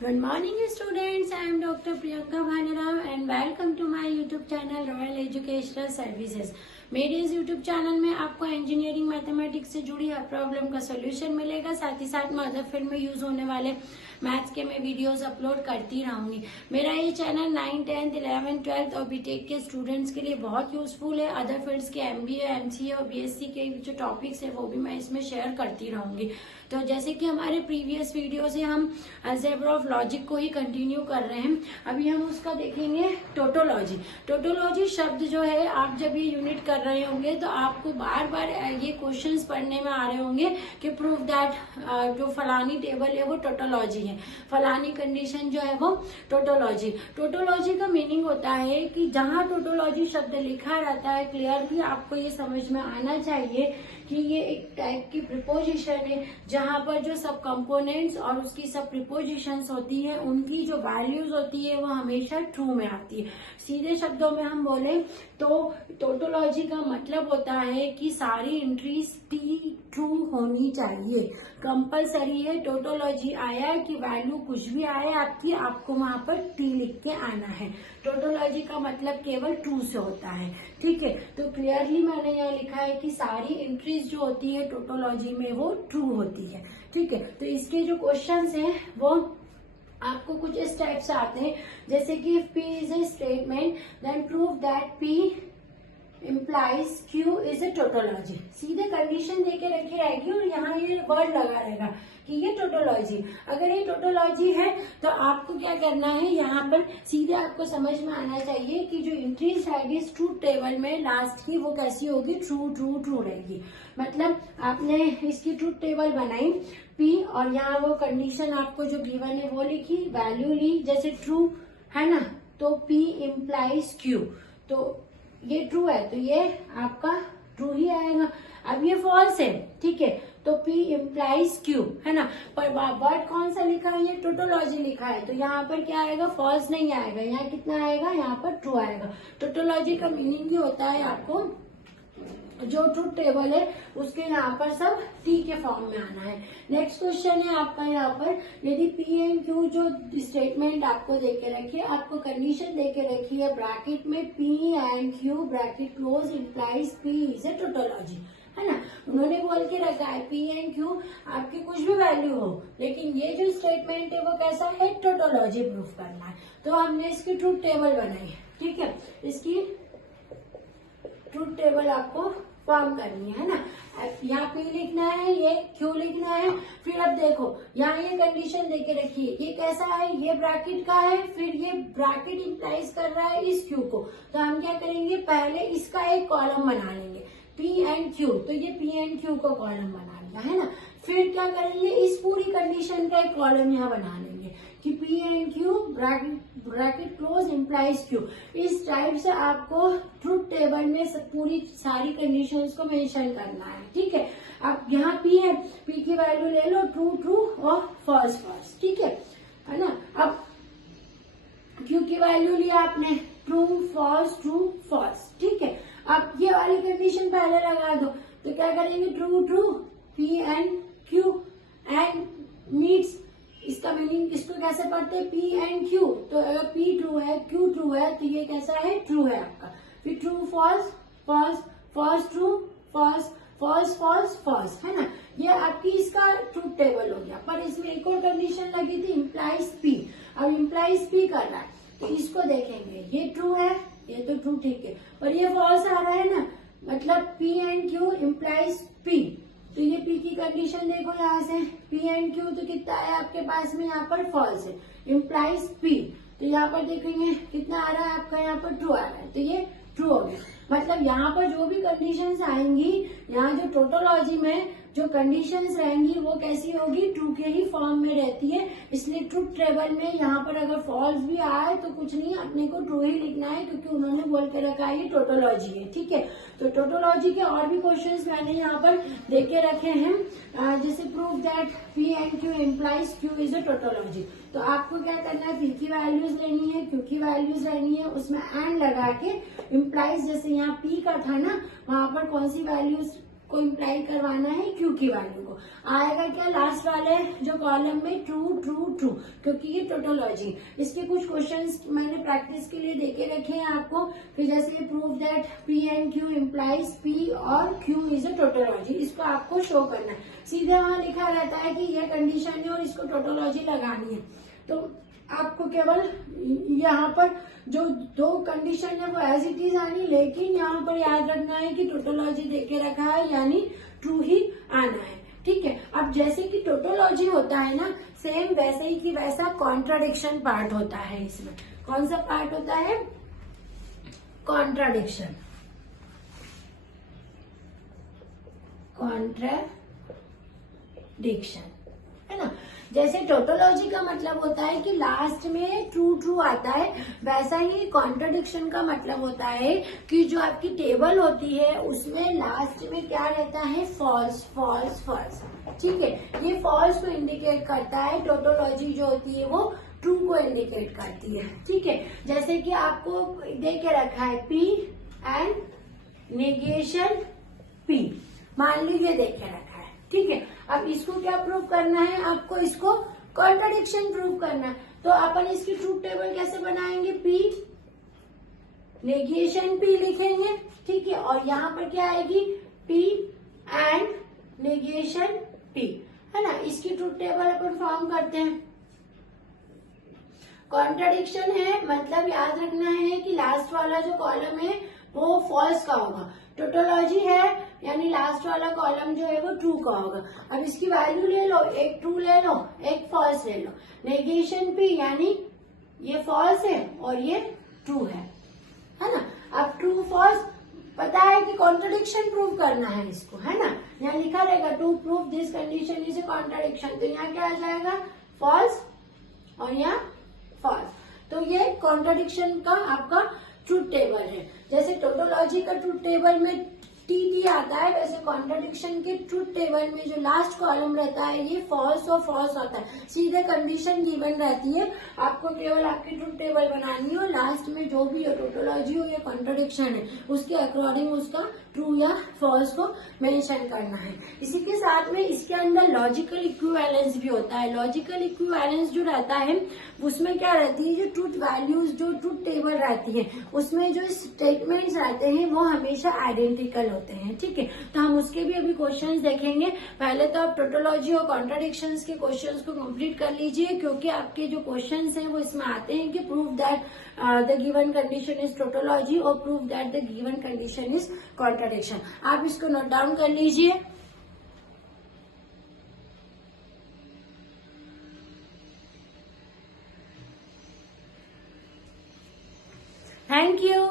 Good morning students, I am Dr. Priyanka Bhanirao and welcome to my YouTube channel Royal Educational Services। मेरे इस YouTube channel में आपको engineering mathematics से जुड़ी हर problem का solution मिलेगा। साथ ही साथ मैं अदर फील्ड में यूज होने वाले मैथ्स के मैं वीडियोस अपलोड करती रहूंगी। मेरा ये चैनल 9, 10, 11, 12 और बीटेक के स्टूडेंट्स के लिए बहुत यूजफुल है। अदर फील्ड्स के MBA, MCA और BSc के जो टॉपिक्स है वो भी मैं इसमें शेयर करती रहूंगी। तो जैसे कि हमारे प्रीवियस वीडियो से हम अलजेब्रा ऑफ लॉजिक को ही कंटिन्यू कर रहे हैं। अभी हम उसका देखेंगे टोटोलॉजी। टोटोलॉजी शब्द जो है, आप जब ये यूनिट कर रहे होंगे तो आपको बार बार ये क्वेश्चंस पढ़ने में आ रहे होंगे कि प्रूव दैट जो फलानी टेबल है वो टोटोलॉजी है, फलानी कंडीशन जो है वो टोटोलॉजी। टोटोलॉजी का मीनिंग होता है कि जहां टोटोलॉजी शब्द लिखा रहता है, क्लियरली आपको ये समझ में आना चाहिए कि ये एक टाइप की प्रिपोजिशन है जहां पर जो सब कंपोनेंट्स और उसकी सब प्रिपोजिशंस होती है उनकी जो वैल्यूज होती है वो हमेशा ट्रू में आती है। सीधे शब्दों में हम बोले तो टोटोलॉजी का मतलब होता है कि सारी एंट्रीज टी ट्रू होनी चाहिए। कंपलसरी है टोटोलॉजी आया कि वैल्यू कुछ भी आए आपकी, आपको वहां पर टी लिख के आना है। टोटोलॉजी का मतलब केवल ट्रू से होता है, ठीक है। तो क्लियरली मैंने यहाँ लिखा है कि सारी एंट्रीज जो होती है टोटोलॉजी में वो ट्रू होती है, ठीक है। तो इसके जो क्वेश्चंस हैं वो आपको कुछ इस टाइप से आते हैं, जैसे कि if P is a statement then prove that P implies Q is a tautology. सीधे कंडीशन देके रखी रहेगी और यहाँ ये वर्ड लगा रहेगा कि ये टोटोलॉजी। अगर ये टोटोलॉजी है तो आपको क्या करना है, यहाँ पर सीधे आपको समझ में आना चाहिए कि जो एंट्रीज रहेगी ट्रूथ टेबल में लास्ट की वो कैसी होगी, ट्रू ट्रू ट्रू रहेगी। मतलब आपने इसकी ट्रूथ टेबल बनाई P और यहाँ वो कंडीशन आपको जो गिवन है वो लिखी, वैल्यू ली, जैसे ट्रू है ना, तो P इम्प्लाइज Q, तो ये ट्रू है तो ये आपका ट्रू ही आएगा। अब ये फॉल्स है, ठीक है, तो P इम्प्लाइज Q है ना, पर वर्ड कौन सा लिखा है, ये टोटोलॉजी लिखा है, तो यहाँ पर क्या आएगा, फॉल्स नहीं आएगा, यहाँ कितना आएगा, यहाँ पर ट्रू आएगा। टोटोलॉजी का मीनिंग ये होता है आपको जो ट्रूथ टेबल है उसके यहाँ पर सब टी के फॉर्म में आना है। नेक्स्ट क्वेश्चन है आपका यहाँ पर, यदि P एंड Q जो स्टेटमेंट आपको देके रखी है, आपको कंडीशन देके रखी है ब्रैकेट में P and Q bracket close implies P is A tautology, है ना। उन्होंने बोल के रखा है P एंड Q आपकी कुछ भी वैल्यू हो, लेकिन ये जो स्टेटमेंट है वो कैसा है, टोटोलॉजी प्रूफ करना है। तो हमने इसकी ट्रूथ टेबल बनाई, ठीक है, इसकी ट्रूथ टेबल आपको फॉर्म करनी है ना। यहाँ P लिखना है, ये Q लिखना है। फिर अब देखो यहाँ ये कंडीशन देके रखी है, ये कैसा है, ये ब्रैकेट का है, फिर ये ब्रैकेट इम्प्लाइज कर रहा है इस Q को, तो हम क्या करेंगे, पहले इसका एक कॉलम बना लेंगे P एंड Q, तो ये P एंड Q को कॉलम बना लिया है ना। फिर क्या करेंगे, इस पूरी कंडीशन का एक कॉलम यहाँ बना लेंगे कि P and Q bracket close implies Q। इस टाइप से आपको ट्रूथ टेबल में पूरी सारी कंडीशंस को मेंशन करना है, ठीक है। अब यहाँ P है, P की वैल्यू ले लो, ट्रू ट्रू और फॉल्स फॉल्स, ठीक है ना। अब Q की वैल्यू लिया आपने, ट्रू फॉल्स ट्रू फॉल्स, ठीक है। अब ये वाली कंडीशन पहले लगा दो, तो क्या करेंगे, true true P and Q and meets, इसका मीनिंग इसको कैसे पढ़ते हैं, P एंड Q, तो अगर P ट्रू है Q ट्रू है तो ये कैसा है, ट्रू है आपका। फिर true false false false true false false false false, है ना। ये आपकी इसका ट्रूथ टेबल हो गया। पर इसमें एक और कंडीशन लगी थी, इम्प्लाइज P। अब इम्प्लाइज P कर रहा है तो इसको देखेंगे, ये ट्रू है, ये तो ट्रू, ठीक है, और ये फॉल्स आ रहा है ना, मतलब P and Q implies P, तो ये P की कंडीशन देखो यहाँ से, P एंड Q तो कितना है आपके पास में, यहाँ पर फॉल्स है, इम्प्लाइज P, तो यहाँ पर देखेंगे कितना आ रहा है आपका, यहाँ पर ट्रू आ रहा है, तो ये ट्रू हो गया। मतलब यहाँ पर जो भी कंडीशंस आएंगी, यहाँ जो टोटोलॉजी में जो कंडीशंस रहेंगी वो कैसी होगी, ट्रू के ही फॉर्म में रहती है। इसलिए ट्रूथ टेबल में यहाँ पर अगर फॉल्स भी आए तो कुछ नहीं, अपने को ट्रू ही लिखना है, क्योंकि उन्होंने बोल के रखा है ये टोटोलॉजी है, ठीक है। तो टोटोलॉजी के और भी क्वेश्चंस मैंने यहाँ पर देके रखे हैं, जैसे prove that P and Q implies Q is a tautology. तो आपको क्या करना है, P की वैल्यूज लेनी है, Q की वैल्यूज लेनी है, उसमें एंड लगा के इम्प्लाइज, जैसे यहाँ P का था ना, वहां पर कौन सी वैल्यूज को इम्प्लाई करवाना है क्यू की वैल्यू को। आएगा क्या लास्ट वाले जो कॉलम में, ट्रू ट्रू ट्रू, क्योंकि ये टोटोलॉजी। इसके कुछ क्वेश्चंस मैंने प्रैक्टिस के लिए देके रखे हैं आपको। फिर जैसे prove that P and Q implies P और क्यू इज अ टोटोलॉजी, इसको आपको शो करना है। सीधे वहां लिखा रहता है कि ये कंडीशन है और इसको टोटोलॉजी लगानी है। तो आपको केवल यहाँ पर जो दो कंडीशन है वो एज इट इज आनी, लेकिन यहाँ पर याद रखना है कि टोटोलॉजी देके रखा है यानी ट्रू ही आना है। ठीक है, अब जैसे कि टोटोलॉजी होता है ना, सेम वैसे ही कि वैसा कॉन्ट्राडिक्शन पार्ट होता है। इसमें कौन सा पार्ट होता है? कॉन्ट्राडिक्शन। कॉन्ट्राडिक्शन है ना। जैसे टोटोलॉजी का मतलब होता है कि लास्ट में ट्रू ट्रू आता है, वैसा ही कॉन्ट्राडिक्शन का मतलब होता है कि जो आपकी टेबल होती है उसमें लास्ट में क्या रहता है? False false false. ठीक है, ये फॉल्स को इंडिकेट करता है, टोटोलॉजी जो होती है वो ट्रू को इंडिकेट करती है। ठीक है, जैसे कि आपको दे के रखा है पी एंड नेगेशन पी, मान लीजिए दे के रखा है। ठीक है, अब इसको क्या प्रूव करना है? आपको इसको कॉन्ट्राडिक्शन प्रूव करना है। तो अपन इसकी ट्रूथ टेबल कैसे बनाएंगे? पी नेगेशन पी लिखेंगे। ठीक है, और यहाँ पर क्या आएगी? पी एंड नेगेशन पी, है ना। इसकी ट्रूथ टेबल अपन फॉर्म करते हैं। कॉन्ट्राडिक्शन है मतलब याद रखना है कि लास्ट वाला जो कॉलम है वो फॉल्स का होगा। टोटोलॉजी है यानी लास्ट वाला कॉलम जो है वो ट्रू का होगा। अब इसकी वैल्यू ले लो, एक ट्रू ले लो, एक फॉल्स ले लो। नेगेशन पी यानी ये फॉल्स है और ये ट्रू है ना। अब ट्रू फॉल्स पता है कि कॉन्ट्राडिक्शन प्रूव करना है इसको, है ना। यहाँ लिखा रहेगा to prove this condition is a contradiction, तो यहाँ क्या आ जाएगा? फॉल्स और यहाँ फॉल्स। तो ये कॉन्ट्राडिक्शन का आपका ट्रूथ टेबल है। जैसे टोटोलॉजी का ट्रूथ टेबल में टी आता है, वैसे कॉन्ट्राडिक्शन के ट्रूथ टेबल में जो लास्ट कॉलम रहता है ये फॉल्स और फॉल्स होता है। सीधे कंडीशन गिवन रहती है, आपको केवल आपकी ट्रूथ टेबल बनानी हो, लास्ट में जो भी हो टोटोलॉजी हो या कॉन्ट्राडिक्शन है उसके अकॉर्डिंग उसका ट्रू या फॉल्स को मेंशन करना है। इसी के साथ में इसके अंदर लॉजिकल इक्विवेलेंस भी होता है। लॉजिकल इक्विवेलेंस जो रहता है उसमें क्या रहती है? जो ट्रूथ वैल्यूज जो ट्रूथ टेबल रहती है उसमें जो स्टेटमेंट्स रहते हैं वो हमेशा आइडेंटिकल होते हैं। ठीक है, तो हम उसके भी अभी क्वेश्चंस देखेंगे। पहले तो आप टोटोलॉजी और कॉन्ट्राडिक्शंस के क्वेश्चंस को कंप्लीट कर लीजिए, क्योंकि आपके जो क्वेश्चंस हैं वो इसमें आते हैं कि prove that the given condition is tautology और prove that the given condition is contradiction. आप इसको नोट डाउन कर लीजिए। Thank you.